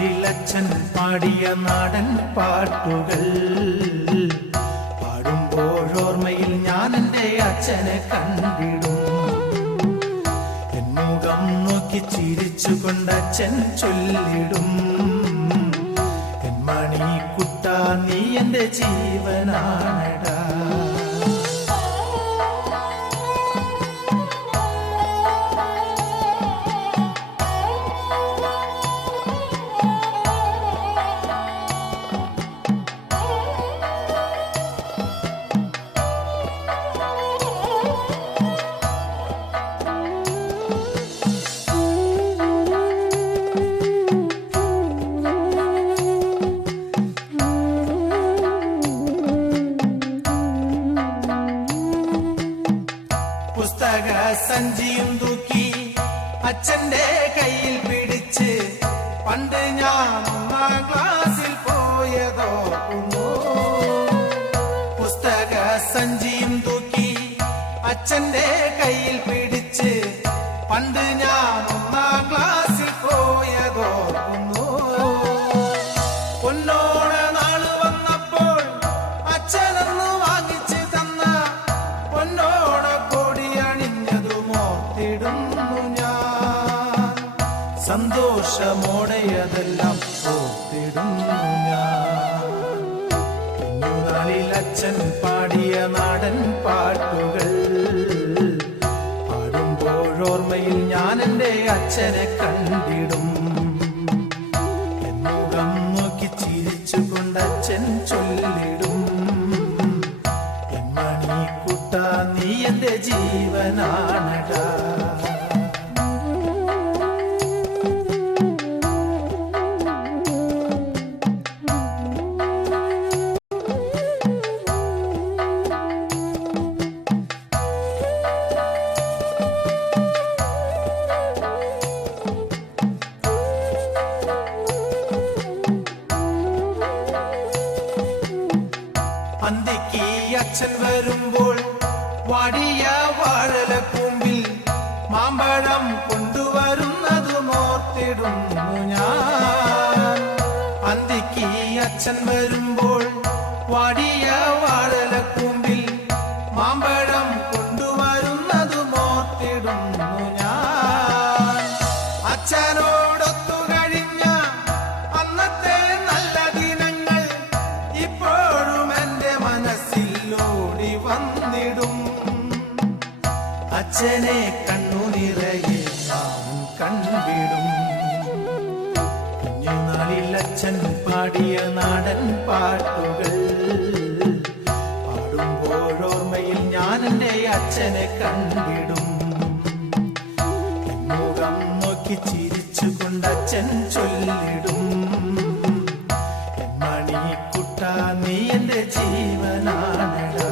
കുഞ്ഞുനാളിൽ അച്ഛൻ പാടിയ നാടൻ പാട്ടുകൾ പാടുമ്പോഴോർമ്മയിൽ ഞാൻ എൻ്റെ അച്ഛനെ കണ്ടിടും. മുഖം നോക്കി ചിരിച്ചുകൊണ്ട് അച്ഛൻ ചൊല്ലിടും, എൻ മണിക്കുട്ട നീ എൻ്റെ ജീവനാണടാ. പുസ്തക സഞ്ചിയും തൂക്കി അച്ഛന്റെ കയ്യിൽ പിടിച്ച് പണ്ട് ഞാൻ 1-ാം ക്ലാസ്സിൽ പോയതോർക്കുന്നു. പുസ്തക സഞ്ചിയും തൂക്കി അച്ഛന്റെ കയ്യിൽ പിടിച്ച് പണ്ട് ഞാൻ 1-ാം ക്ലാസ്സിൽ പോയതോർക്കുന്നു. പൊന്നോണ നാള് വന്നപ്പോൾ അച്ഛനൊന്നു വാങ്ങിച്ച് തന്ന പൊന്നോണ ഞാൻ സന്തോഷമോടെ അതെല്ലാം ഓർത്തിടുന്നു ഞാൻ. കുഞ്ഞുനാളിൽ അച്ഛൻ പാടിയ നാടൻ പാട്ടുകൾ പാടുമ്പോഴോർമ്മയിൽ ഞാൻ എൻ്റെ അച്ഛനെ കണ്ടിടും. മുഖം നോക്കി ചിരിച്ചുകൊണ്ട് അച്ഛൻ ചൊല്ലിടും, എൻ മണിക്കുട്ട നീ എൻ്റെ ജീവനാണടാ. അന്തിക്ക് അച്ഛൻ വരുമ്പോൾ വാടിയ വാഴലക്കൂമ്പിൽ മാമ്പഴം കൊണ്ടുവരുന്നതും ഓർത്തിടുന്നു ഞാൻ. അന്തിക്ക് അച്ഛൻ വരുമ്പോൾ വാടിയ വാഴലക്കൂമ്പിൽ മാമ്പഴം കൊണ്ടുവരുന്നതും ഓർത്തിടുന്നു ഞാൻ. അച്ഛനോടൊത്തു കഴിഞ്ഞ അന്നത്തെ നല്ല ദിനങ്ങൾ ഇപ്പോഴും എൻ്റെ മനസ്സിലോടി വന്നിടും. അച്ഛനെ കണ്ണു നിറയെ നാം കണ്ടിടും. കുഞ്ഞുനാളിൽ അച്ഛൻ പാടിയ നാടൻ പാട്ടുകൾ പാടുമ്പോഴോർമ്മയിൽ ഞാൻ എൻ്റെ അച്ഛനെ കണ്ടിടും. മുഖം നോക്കി ചിരിച്ചുകൊണ്ട് അച്ഛൻ ചൊല്ലിടും, എൻ മണിക്കുട്ട നീ എൻ്റെ ജീവനാണടാ.